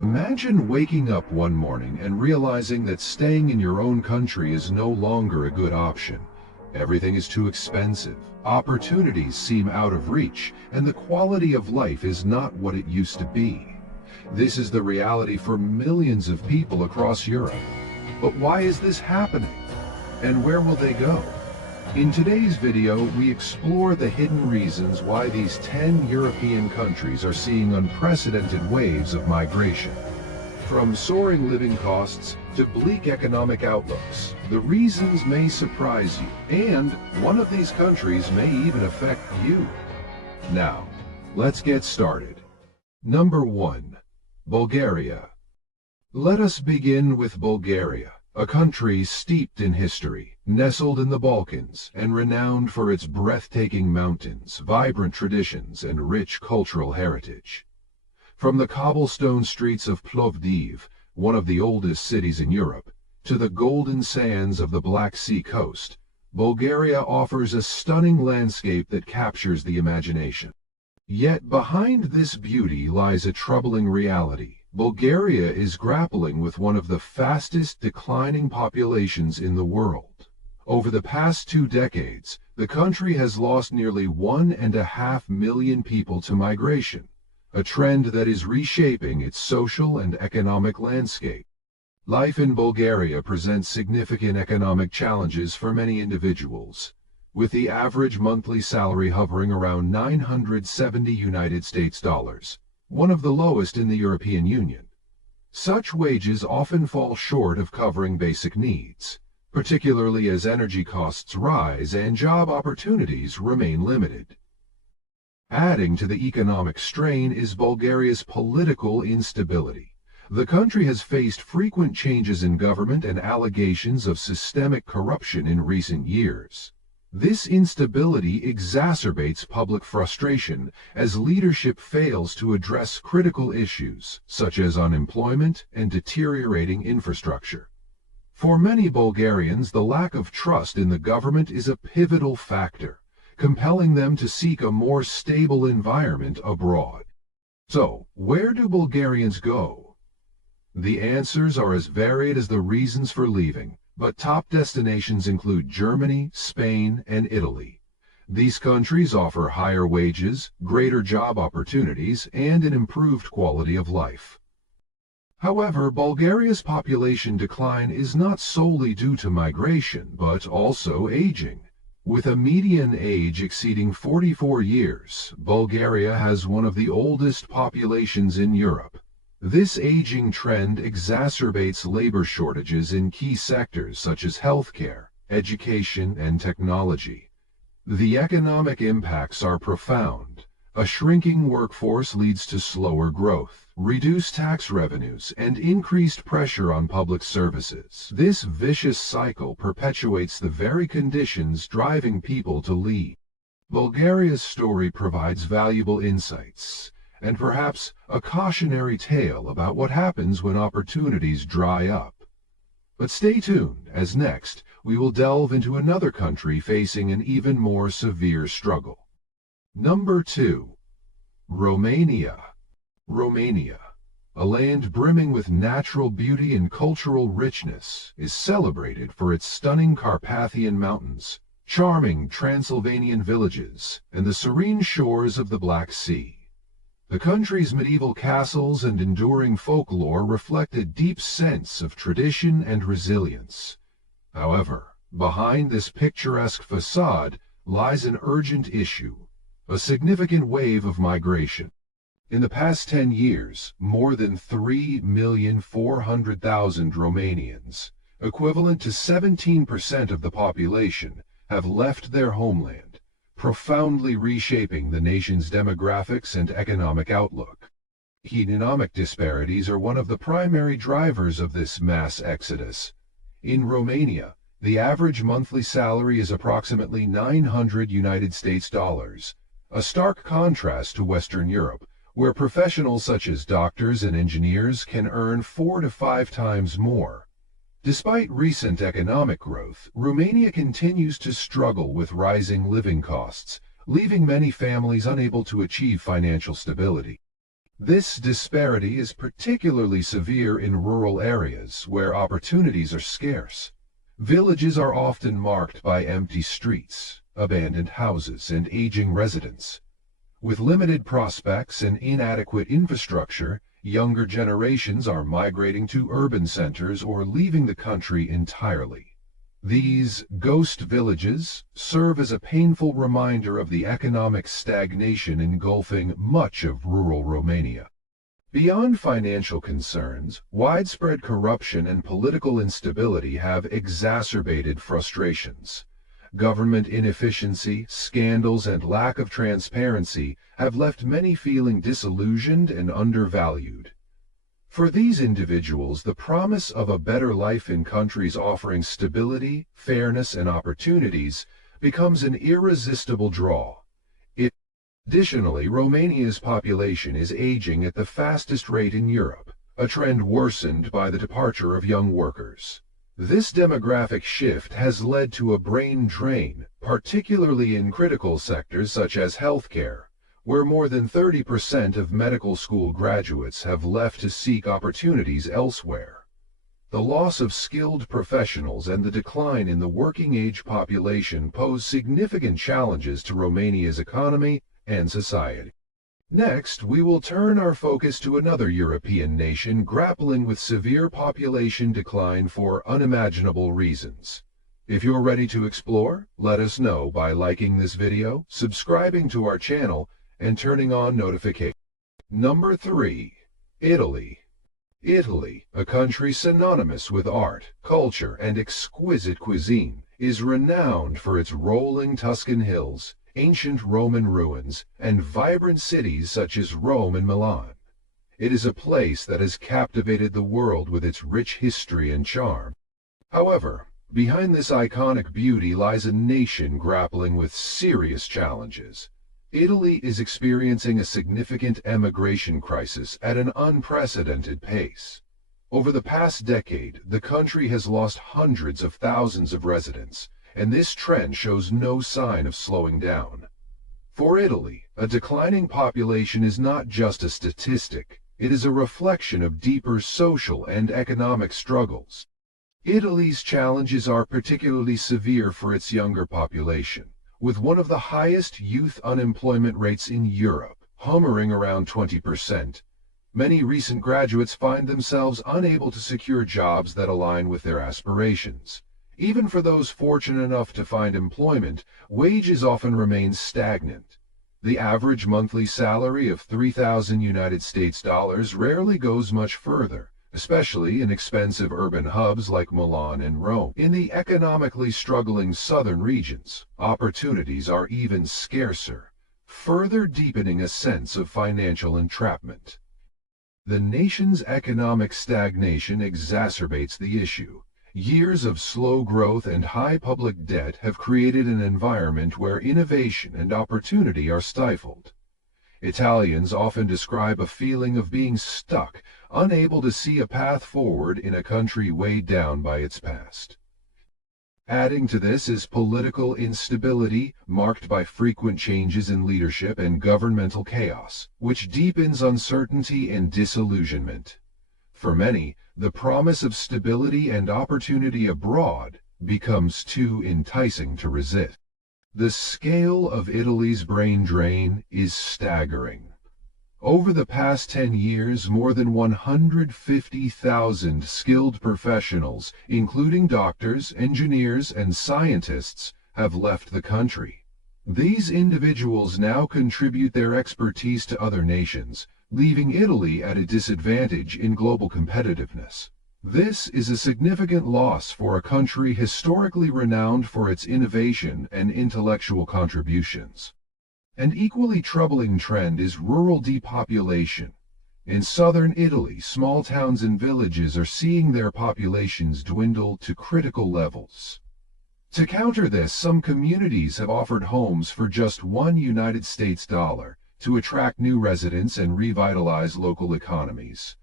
Imagine waking up one morning and realizing that staying in your own country is no longer a good option. Everything is too expensive, opportunities seem out of reach, and the quality of life is not what it used to be. This is the reality for millions of people across Europe. But why is this happening? And where will they go? In today's video, we explore the hidden reasons why these 10 European countries are seeing unprecedented waves of migration. From soaring living costs to bleak economic outlooks, the reasons may surprise you, and one of these countries may even affect you. Now, let's get started. Number 1. Bulgaria. Let us begin with Bulgaria, a country steeped in history, nestled in the Balkans, and renowned for its breathtaking mountains, vibrant traditions, and rich cultural heritage. From the cobblestone streets of Plovdiv, one of the oldest cities in Europe, to the golden sands of the Black Sea coast, Bulgaria offers a stunning landscape that captures the imagination. Yet behind this beauty lies a troubling reality. Bulgaria is grappling with one of the fastest declining populations in the world. Over the past 2 decades, the country has lost nearly 1.5 million people to migration, a trend that is reshaping its social and economic landscape. Life in Bulgaria presents significant economic challenges for many individuals, with the average monthly salary hovering around $970 US, one of the lowest in the European Union. Such wages often fall short of covering basic needs, particularly as energy costs rise and job opportunities remain limited. Adding to the economic strain is Bulgaria's political instability. The country has faced frequent changes in government and allegations of systemic corruption in recent years. This instability exacerbates public frustration as leadership fails to address critical issues such as unemployment and deteriorating infrastructure. For many Bulgarians, the lack of trust in the government is a pivotal factor, compelling them to seek a more stable environment abroad. So, where do Bulgarians go? The answers are as varied as the reasons for leaving, but top destinations include Germany, Spain, and Italy. These countries offer higher wages, greater job opportunities, and an improved quality of life. However, Bulgaria's population decline is not solely due to migration, but also aging. With a median age exceeding 44 years, Bulgaria has one of the oldest populations in Europe. This aging trend exacerbates labor shortages in key sectors such as healthcare, education, and technology. The economic impacts are profound. A shrinking workforce leads to slower growth, reduced tax revenues, and increased pressure on public services. This vicious cycle perpetuates the very conditions driving people to leave. Bulgaria's story provides valuable insights, and perhaps a cautionary tale about what happens when opportunities dry up. But stay tuned, as next we will delve into another country facing an even more severe struggle. Number 2. Romania. Romania, a land brimming with natural beauty and cultural richness, is celebrated for its stunning Carpathian mountains, charming Transylvanian villages, and the serene shores of the Black Sea. The country's medieval castles and enduring folklore reflect a deep sense of tradition and resilience. However, behind this picturesque facade lies an urgent issue, a significant wave of migration. In the past 10 years, more than 3,400,000 Romanians, equivalent to 17% of the population, have left their homeland, profoundly reshaping the nation's demographics and economic outlook. Economic disparities are one of the primary drivers of this mass exodus. In Romania, the average monthly salary is approximately $900 US, a stark contrast to Western Europe, where professionals such as doctors and engineers can earn 4 to 5 times more. Despite recent economic growth, Romania continues to struggle with rising living costs, leaving many families unable to achieve financial stability. This disparity is particularly severe in rural areas where opportunities are scarce. Villages are often marked by empty streets, abandoned houses, and aging residents. With limited prospects and inadequate infrastructure, younger generations are migrating to urban centers or leaving the country entirely. These ghost villages serve as a painful reminder of the economic stagnation engulfing much of rural Romania. Beyond financial concerns, widespread corruption and political instability have exacerbated frustrations. Government inefficiency, scandals, and lack of transparency have left many feeling disillusioned and undervalued. For these individuals, the promise of a better life in countries offering stability, fairness, and opportunities becomes an irresistible draw. Additionally, Romania's population is aging at the fastest rate in Europe, a trend worsened by the departure of young workers. This demographic shift has led to a brain drain, particularly in critical sectors such as healthcare, where more than 30% of medical school graduates have left to seek opportunities elsewhere. The loss of skilled professionals and the decline in the working-age population pose significant challenges to Romania's economy and society. Next, we will turn our focus to another European nation grappling with severe population decline for unimaginable reasons. If you're ready to explore, let us know by liking this video, subscribing to our channel, and turning on notifications. Number 3. Italy. Italy, a country synonymous with art, culture, and exquisite cuisine, is renowned for its rolling Tuscan hills, ancient Roman ruins, and vibrant cities such as Rome and Milan. It is a place that has captivated the world with its rich history and charm. However, behind this iconic beauty lies a nation grappling with serious challenges. Italy is experiencing a significant emigration crisis at an unprecedented pace. Over the past decade, the country has lost hundreds of thousands of residents, and this trend shows no sign of slowing down. For Italy, a declining population is not just a statistic, it is a reflection of deeper social and economic struggles. Italy's challenges are particularly severe for its younger population, with one of the highest youth unemployment rates in Europe, hovering around 20%. Many recent graduates find themselves unable to secure jobs that align with their aspirations. Even for those fortunate enough to find employment, wages often remain stagnant. The average monthly salary of $3,000 rarely goes much further, especially in expensive urban hubs like Milan and Rome. In the economically struggling southern regions, opportunities are even scarcer, further deepening a sense of financial entrapment. The nation's economic stagnation exacerbates the issue. Years of slow growth and high public debt have created an environment where innovation and opportunity are stifled. Italians often describe a feeling of being stuck, unable to see a path forward in a country weighed down by its past. Adding to this is political instability, marked by frequent changes in leadership and governmental chaos, which deepens uncertainty and disillusionment. For many, the promise of stability and opportunity abroad becomes too enticing to resist. The scale of Italy's brain drain is staggering. Over the past 10 years, more than 150,000 skilled professionals, including doctors, engineers, and scientists, have left the country. These individuals now contribute their expertise to other nations, leaving Italy at a disadvantage in global competitiveness. This is a significant loss for a country historically renowned for its innovation and intellectual contributions. An equally troubling trend is rural depopulation. In southern Italy, small towns and villages are seeing their populations dwindle to critical levels. To counter this, some communities have offered homes for just $1 to attract new residents and revitalize local economies.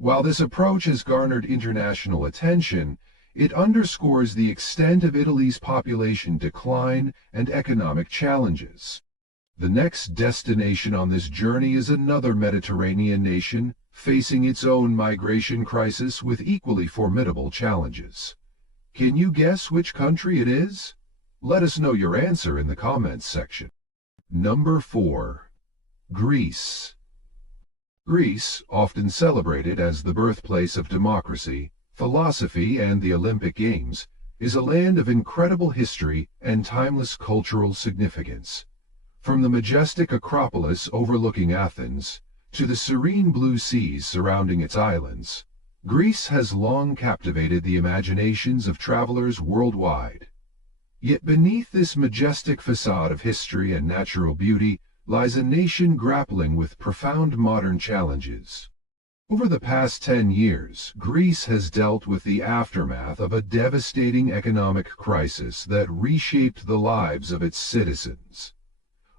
While this approach has garnered international attention, it underscores the extent of Italy's population decline and economic challenges. The next destination on this journey is another Mediterranean nation facing its own migration crisis with equally formidable challenges. Can you guess which country it is? Let us know your answer in the comments section. Number 4. Greece. Greece, often celebrated as the birthplace of democracy, philosophy, and the Olympic Games, is a land of incredible history and timeless cultural significance. From the majestic Acropolis overlooking Athens to the serene blue seas surrounding its islands, Greece has long captivated the imaginations of travelers worldwide. Yet beneath this majestic facade of history and natural beauty lies a nation grappling with profound modern challenges. Over the past 10 years, Greece has dealt with the aftermath of a devastating economic crisis that reshaped the lives of its citizens.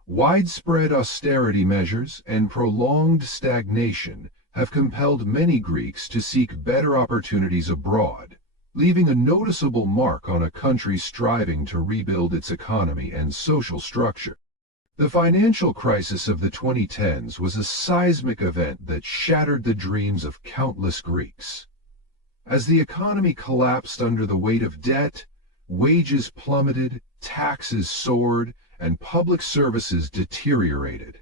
Widespread austerity measures and prolonged stagnation have compelled many Greeks to seek better opportunities abroad, leaving a noticeable mark on a country striving to rebuild its economy and social structure. The financial crisis of the 2010s was a seismic event that shattered the dreams of countless Greeks. As the economy collapsed under the weight of debt, wages plummeted, taxes soared, and public services deteriorated.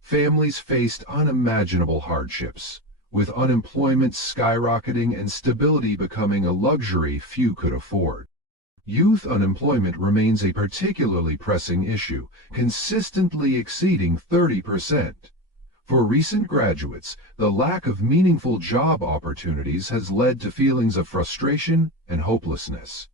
Families faced unimaginable hardships, with unemployment skyrocketing and stability becoming a luxury few could afford. Youth unemployment remains a particularly pressing issue, consistently exceeding 30%. For recent graduates, the lack of meaningful job opportunities has led to feelings of frustration and hopelessness.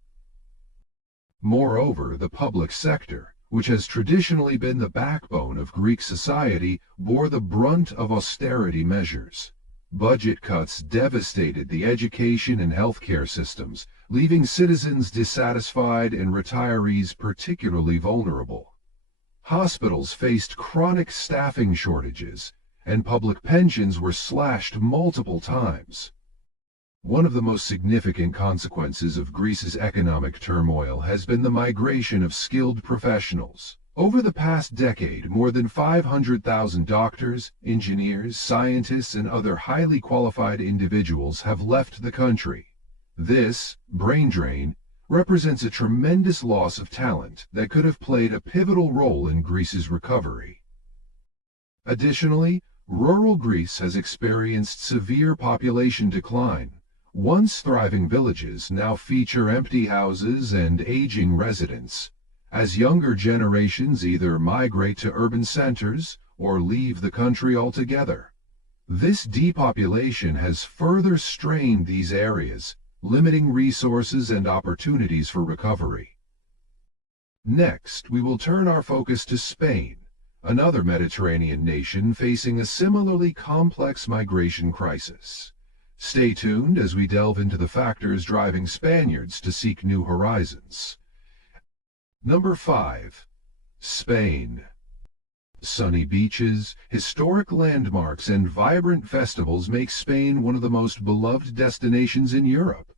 Moreover, the public sector, which has traditionally been the backbone of Greek society, bore the brunt of austerity measures. Budget cuts devastated the education and healthcare systems, leaving citizens dissatisfied and retirees particularly vulnerable. Hospitals faced chronic staffing shortages, and public pensions were slashed multiple times. One of the most significant consequences of Greece's economic turmoil has been the migration of skilled professionals. Over the past decade, more than 500,000 doctors, engineers, scientists, and other highly qualified individuals have left the country. This brain drain represents a tremendous loss of talent that could have played a pivotal role in Greece's recovery. Additionally, rural Greece has experienced severe population decline. Once thriving villages now feature empty houses and aging residents, as younger generations either migrate to urban centers or leave the country altogether. This depopulation has further strained these areas, limiting resources and opportunities for recovery. Next, we will turn our focus to Spain, another Mediterranean nation facing a similarly complex migration crisis. Stay tuned as we delve into the factors driving Spaniards to seek new horizons. Number 5. Spain. Sunny beaches, historic landmarks, and vibrant festivals make Spain one of the most beloved destinations in Europe.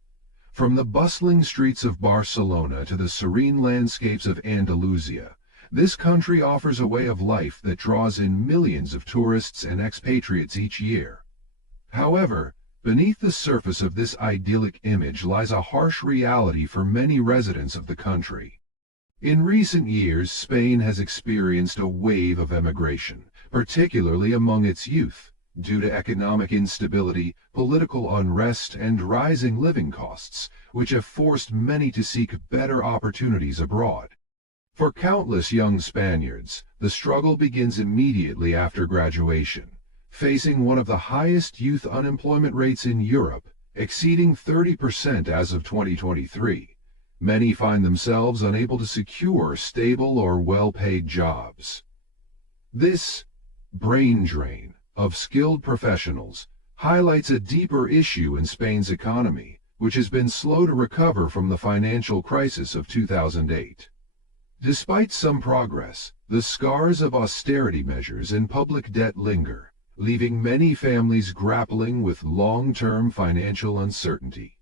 From the bustling streets of Barcelona to the serene landscapes of Andalusia, this country offers a way of life that draws in millions of tourists and expatriates each year. However, beneath the surface of this idyllic image lies a harsh reality for many residents of the country. In recent years, Spain has experienced a wave of emigration, particularly among its youth, due to economic instability, political unrest, and rising living costs, which have forced many to seek better opportunities abroad. For countless young Spaniards, the struggle begins immediately after graduation. Facing one of the highest youth unemployment rates in Europe, exceeding 30% as of 2023, many find themselves unable to secure stable or well-paid jobs. This brain drain of skilled professionals highlights a deeper issue in Spain's economy, which has been slow to recover from the financial crisis of 2008. Despite some progress, the scars of austerity measures and public debt linger, leaving many families grappling with long-term financial uncertainty.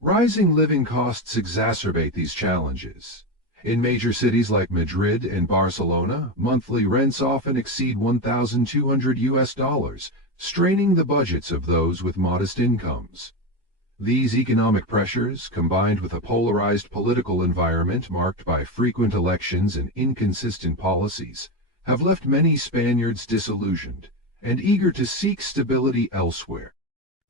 Rising living costs exacerbate these challenges, In major cities like Madrid and Barcelona, monthly rents often exceed $1,200, straining the budgets of those with modest incomes. These economic pressures, combined with a polarized political environment marked by frequent elections and inconsistent policies, have left many Spaniards disillusioned and eager to seek stability elsewhere.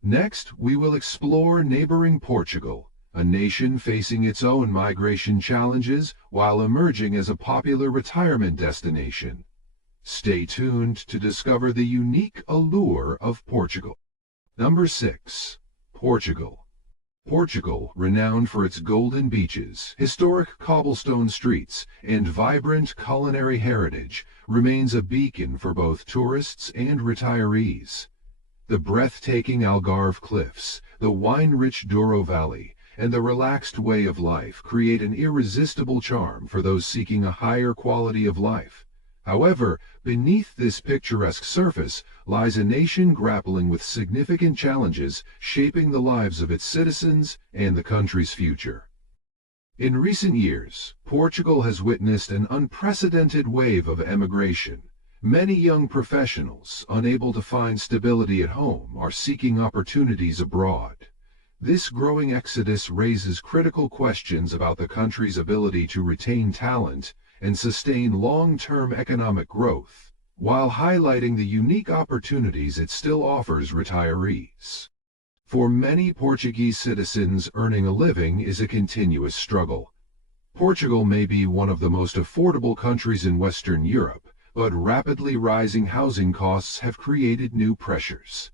Next, we will explore neighboring Portugal, a nation facing its own migration challenges while emerging as a popular retirement destination. Stay tuned to discover the unique allure of Portugal. Number 6. Portugal. Portugal, renowned for its golden beaches, historic cobblestone streets, and vibrant culinary heritage, remains a beacon for both tourists and retirees. The breathtaking Algarve cliffs, the wine-rich Douro Valley, and the relaxed way of life create an irresistible charm for those seeking a higher quality of life. However, beneath this picturesque surface lies a nation grappling with significant challenges shaping the lives of its citizens and the country's future. In recent years, Portugal has witnessed an unprecedented wave of emigration. Many young professionals, unable to find stability at home, are seeking opportunities abroad. This growing exodus raises critical questions about the country's ability to retain talent and sustain long-term economic growth, while highlighting the unique opportunities it still offers retirees. For many Portuguese citizens, earning a living is a continuous struggle. Portugal may be one of the most affordable countries in Western Europe, but rapidly rising housing costs have created new pressures.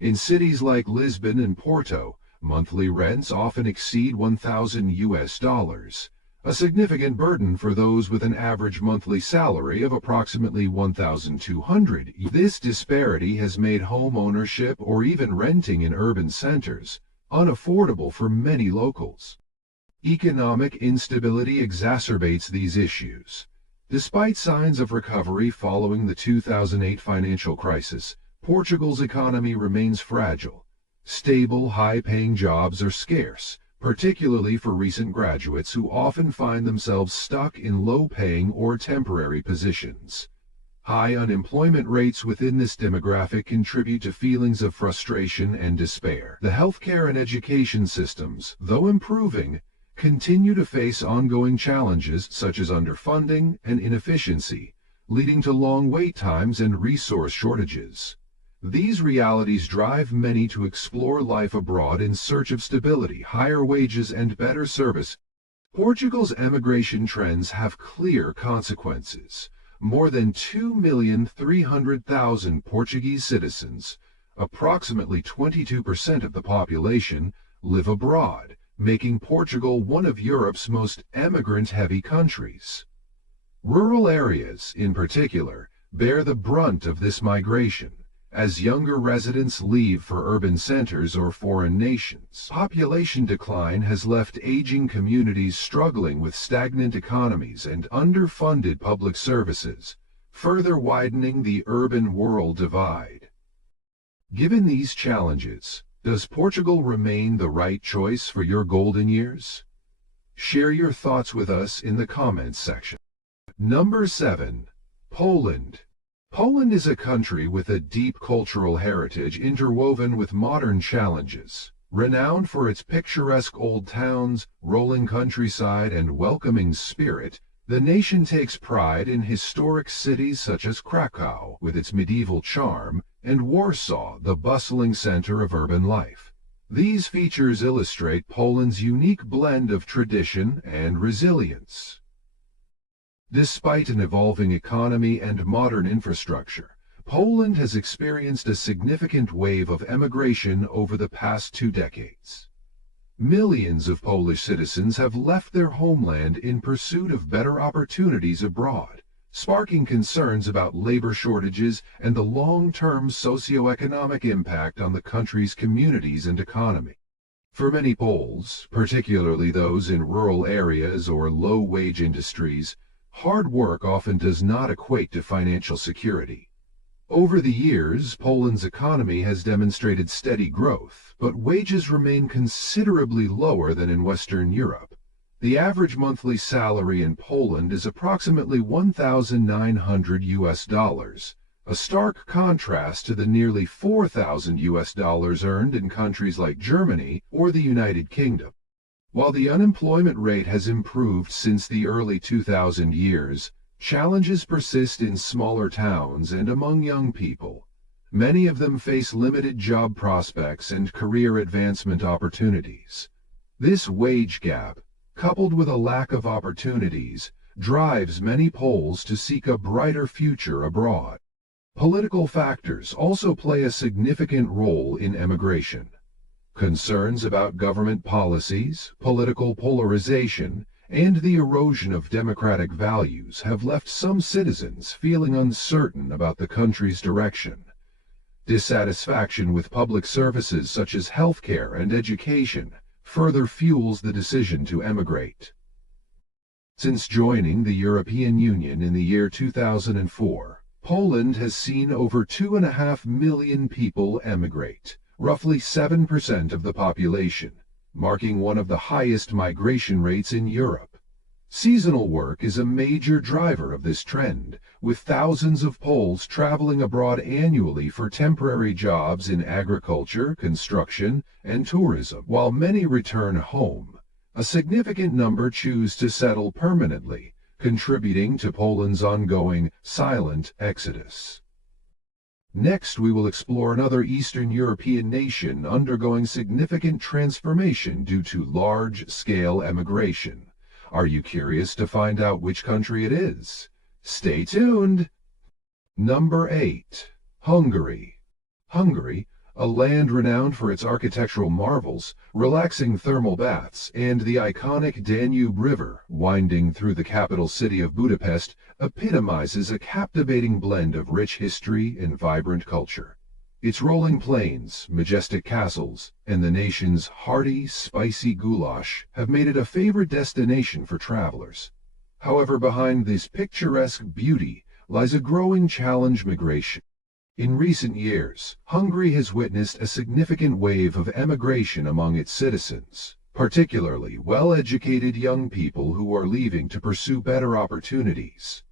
In cities like Lisbon and Porto, monthly rents often exceed $1,000, a significant burden for those with an average monthly salary of approximately $1,200. This disparity has made home ownership or even renting in urban centers unaffordable for many locals. Economic instability exacerbates these issues. Despite signs of recovery following the 2008 financial crisis, Portugal's economy remains fragile. Stable, high-paying jobs are scarce, particularly for recent graduates who often find themselves stuck in low-paying or temporary positions. High unemployment rates within this demographic contribute to feelings of frustration and despair. The healthcare and education systems, though improving, continue to face ongoing challenges such as underfunding and inefficiency, leading to long wait times and resource shortages. These realities drive many to explore life abroad in search of stability, higher wages, and better service. Portugal's emigration trends have clear consequences. More than 2,300,000 Portuguese citizens, approximately 22% of the population, live abroad, making Portugal one of Europe's most emigrant-heavy countries. Rural areas, in particular, bear the brunt of this migration, as younger residents leave for urban centers or foreign nations. Population decline has left aging communities struggling with stagnant economies and underfunded public services, further widening the urban-rural divide. Given these challenges, does Portugal remain the right choice for your golden years? Share your thoughts with us in the comments section. Number 7. Poland. Poland is a country with a deep cultural heritage interwoven with modern challenges. Renowned for its picturesque old towns, rolling countryside, and welcoming spirit, the nation takes pride in historic cities such as Krakow, with its medieval charm, and Warsaw, the bustling center of urban life. These features illustrate Poland's unique blend of tradition and resilience. Despite an evolving economy and modern infrastructure, Poland has experienced a significant wave of emigration over the past 2 decades. Millions of Polish citizens have left their homeland in pursuit of better opportunities abroad, sparking concerns about labor shortages and the long-term socio-economic impact on the country's communities and economy. For many Poles, particularly those in rural areas or low-wage industries, hard work often does not equate to financial security. Over the years, Poland's economy has demonstrated steady growth, but wages remain considerably lower than in Western Europe. The average monthly salary in Poland is approximately $1,900, a stark contrast to the nearly $4,000 earned in countries like Germany or the United Kingdom. While the unemployment rate has improved since the early 2000 years, challenges persist in smaller towns and among young people. Many of them face limited job prospects and career advancement opportunities. This wage gap, coupled with a lack of opportunities, drives many Poles to seek a brighter future abroad. Political factors also play a significant role in emigration. Concerns about government policies, political polarization, and the erosion of democratic values have left some citizens feeling uncertain about the country's direction. Dissatisfaction with public services such as healthcare and education further fuels the decision to emigrate. Since joining the European Union in the year 2004, Poland has seen over 2.5 million people emigrate, roughly 7% of the population, marking one of the highest migration rates in Europe. Seasonal work is a major driver of this trend, with thousands of Poles traveling abroad annually for temporary jobs in agriculture, construction, and tourism. While many return home, a significant number choose to settle permanently, contributing to Poland's ongoing silent exodus. Next, we will explore another Eastern European nation undergoing significant transformation due to large-scale emigration. Are you curious to find out which country it is? Stay tuned! Number 8. Hungary. Hungary, a land renowned for its architectural marvels, relaxing thermal baths, and the iconic Danube River winding through the capital city of Budapest, epitomizes a captivating blend of rich history and vibrant culture. Its rolling plains, majestic castles, and the nation's hearty, spicy goulash have made it a favorite destination for travelers. However, behind this picturesque beauty lies a growing challenge: migration. In recent years, Hungary has witnessed a significant wave of emigration among its citizens, particularly well-educated young people who are leaving to pursue better opportunities.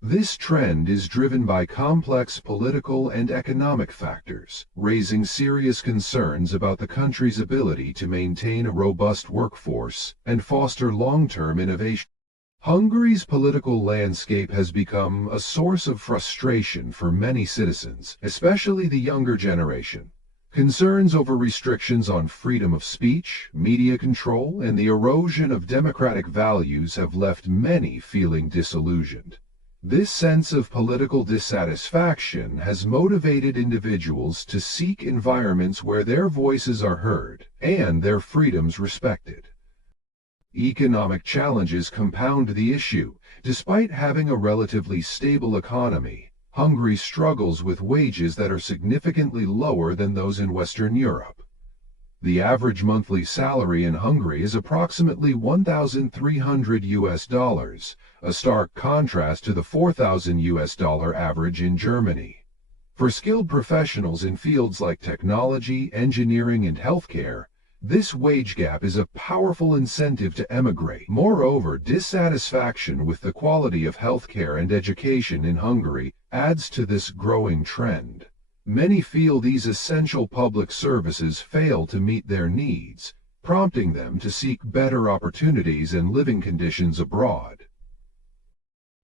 This trend is driven by complex political and economic factors, raising serious concerns about the country's ability to maintain a robust workforce and foster long-term innovation. Hungary's political landscape has become a source of frustration for many citizens, especially the younger generation. Concerns over restrictions on freedom of speech, media control, and the erosion of democratic values have left many feeling disillusioned. This sense of political dissatisfaction has motivated individuals to seek environments where their voices are heard and their freedoms respected. Economic challenges compound the issue. Despite having a relatively stable economy, Hungary struggles with wages that are significantly lower than those in Western Europe. The average monthly salary in Hungary is approximately $1,300, a stark contrast to the $4,000 average in Germany. For skilled professionals in fields like technology, engineering, and healthcare, this wage gap is a powerful incentive to emigrate. Moreover, dissatisfaction with the quality of healthcare and education in Hungary adds to this growing trend. Many feel these essential public services fail to meet their needs, prompting them to seek better opportunities and living conditions abroad.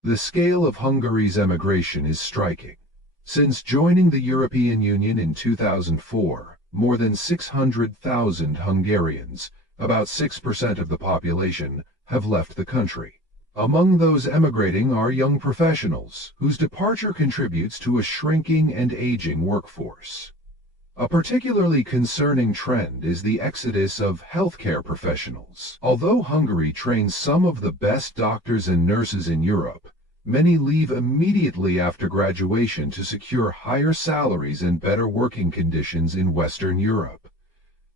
The scale of Hungary's emigration is striking. Since joining the European Union in 2004, more than 600,000 Hungarians, about 6% of the population, have left the country. Among those emigrating are young professionals, whose departure contributes to a shrinking and aging workforce. A particularly concerning trend is the exodus of healthcare professionals. Although Hungary trains some of the best doctors and nurses in Europe, many leave immediately after graduation to secure higher salaries and better working conditions in Western Europe.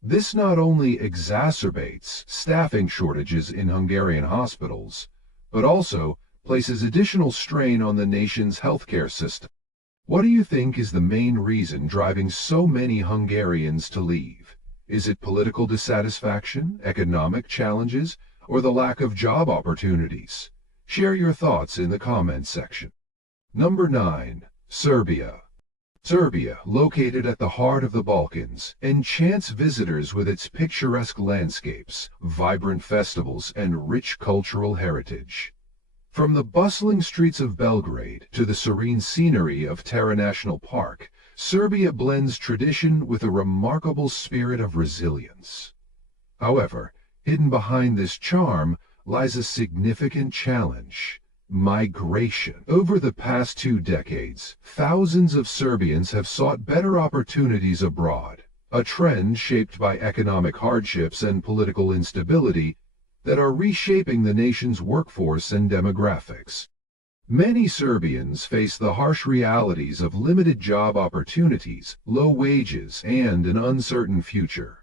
This not only exacerbates staffing shortages in Hungarian hospitals, but also places additional strain on the nation's healthcare system. What do you think is the main reason driving so many Hungarians to leave? Is it political dissatisfaction, economic challenges, or the lack of job opportunities? Share your thoughts in the comments section. Number 9. Serbia. Serbia, located at the heart of the Balkans, enchants visitors with its picturesque landscapes, vibrant festivals, and rich cultural heritage. From the bustling streets of Belgrade to the serene scenery of Tara National Park, Serbia blends tradition with a remarkable spirit of resilience. However, hidden behind this charm lies a significant challenge: migration. Over the past 2 decades, thousands of Serbians have sought better opportunities abroad, a trend shaped by economic hardships and political instability that are reshaping the nation's workforce and demographics. Many Serbians face the harsh realities of limited job opportunities, low wages, and an uncertain future.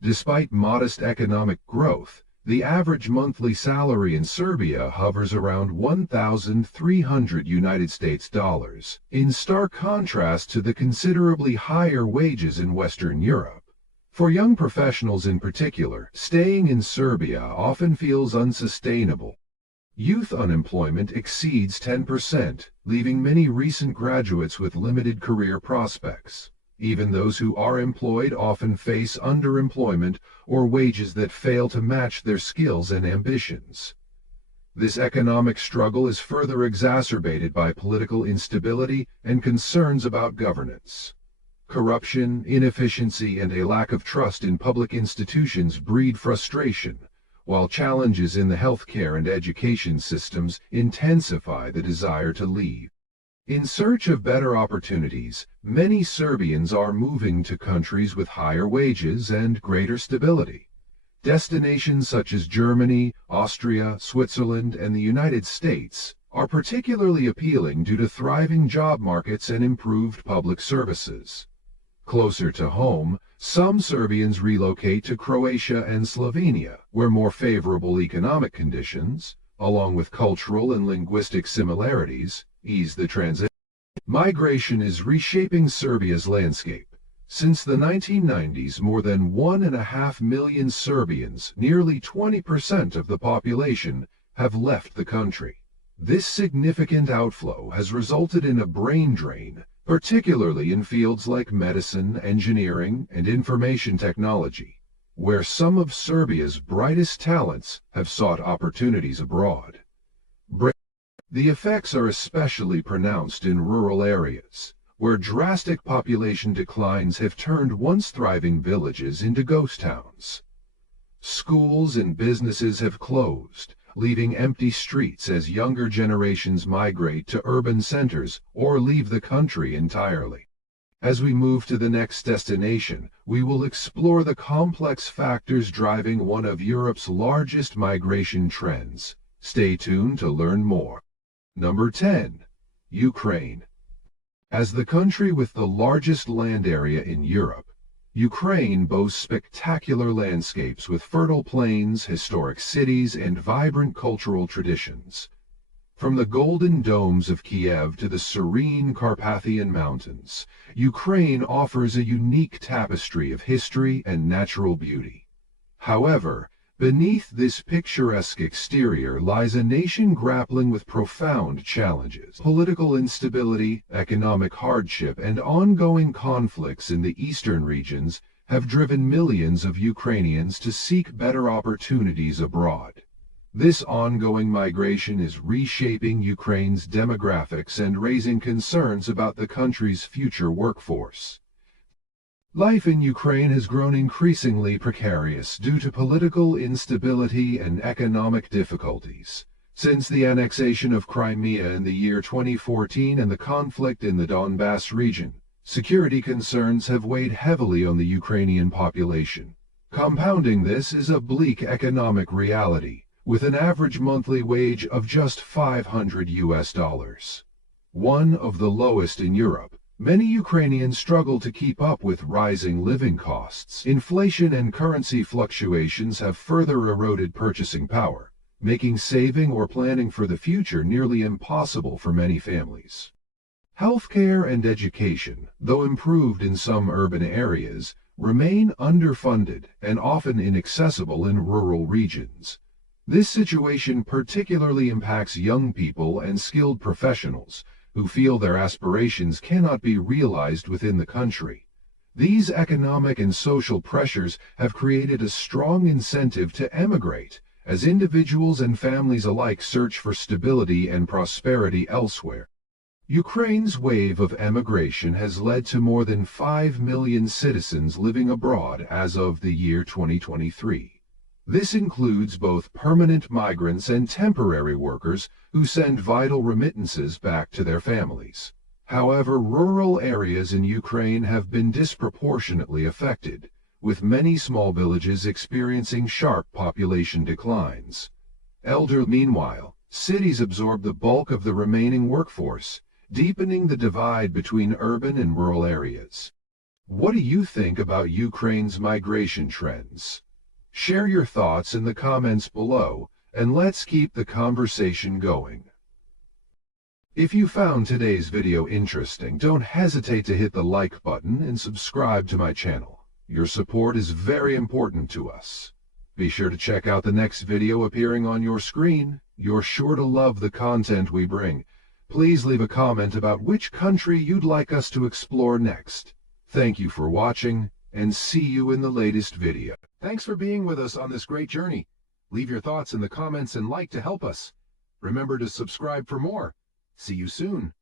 Despite modest economic growth, the average monthly salary in Serbia hovers around $1,300, in stark contrast to the considerably higher wages in Western Europe. For young professionals in particular, staying in Serbia often feels unsustainable. Youth unemployment exceeds 10%, leaving many recent graduates with limited career prospects. Even those who are employed often face underemployment or wages that fail to match their skills and ambitions. This economic struggle is further exacerbated by political instability and concerns about governance. Corruption, inefficiency, and a lack of trust in public institutions breed frustration, while challenges in the healthcare and education systems intensify the desire to leave. In search of better opportunities, many Serbians are moving to countries with higher wages and greater stability. Destinations such as Germany, Austria, Switzerland, and the United States are particularly appealing due to thriving job markets and improved public services. Closer to home, some Serbians relocate to Croatia and Slovenia, where more favorable economic conditions, along with cultural and linguistic similarities, ease the transition. Migration is reshaping Serbia's landscape. Since the 1990s, more than 1.5 million Serbians, nearly 20% of the population, have left the country. This significant outflow has resulted in a brain drain, particularly in fields like medicine, engineering, and information technology, where some of Serbia's brightest talents have sought opportunities abroad. The effects are especially pronounced in rural areas, where drastic population declines have turned once thriving villages into ghost towns. Schools and businesses have closed, leaving empty streets as younger generations migrate to urban centers or leave the country entirely. As we move to the next destination, we will explore the complex factors driving one of Europe's largest migration trends. Stay tuned to learn more. Number 10. Ukraine. As the country with the largest land area in Europe, Ukraine boasts spectacular landscapes with fertile plains, historic cities, and vibrant cultural traditions. From the golden domes of Kiev to the serene Carpathian Mountains, Ukraine offers a unique tapestry of history and natural beauty. However, beneath this picturesque exterior lies a nation grappling with profound challenges. Political instability, economic hardship, and ongoing conflicts in the eastern regions have driven millions of Ukrainians to seek better opportunities abroad. This ongoing migration is reshaping Ukraine's demographics and raising concerns about the country's future workforce. Life in Ukraine has grown increasingly precarious due to political instability and economic difficulties. Since the annexation of Crimea in the year 2014 and the conflict in the Donbass region, security concerns have weighed heavily on the Ukrainian population. Compounding this is a bleak economic reality, with an average monthly wage of just $500, one of the lowest in Europe. Many Ukrainians struggle to keep up with rising living costs. Inflation and currency fluctuations have further eroded purchasing power, making saving or planning for the future nearly impossible for many families. Healthcare and education, though improved in some urban areas, remain underfunded and often inaccessible in rural regions. This situation particularly impacts young people and skilled professionals who feel their aspirations cannot be realized within the country. These economic and social pressures have created a strong incentive to emigrate, as individuals and families alike search for stability and prosperity elsewhere. Ukraine's wave of emigration has led to more than 5 million citizens living abroad as of the year 2023. This includes both permanent migrants and temporary workers who send vital remittances back to their families. However, rural areas in Ukraine have been disproportionately affected, with many small villages experiencing sharp population declines. Meanwhile, cities absorb the bulk of the remaining workforce, deepening the divide between urban and rural areas. What do you think about Ukraine's migration trends? Share your thoughts in the comments below, and let's keep the conversation going. If you found today's video interesting, don't hesitate to hit the like button and subscribe to my channel. Your support is very important to us. Be sure to check out the next video appearing on your screen. You're sure to love the content we bring. Please leave a comment about which country you'd like us to explore next. Thank you for watching, and see you in the latest video. Thanks for being with us on this great journey. Leave your thoughts in the comments and like to help us. Remember to subscribe for more. See you soon.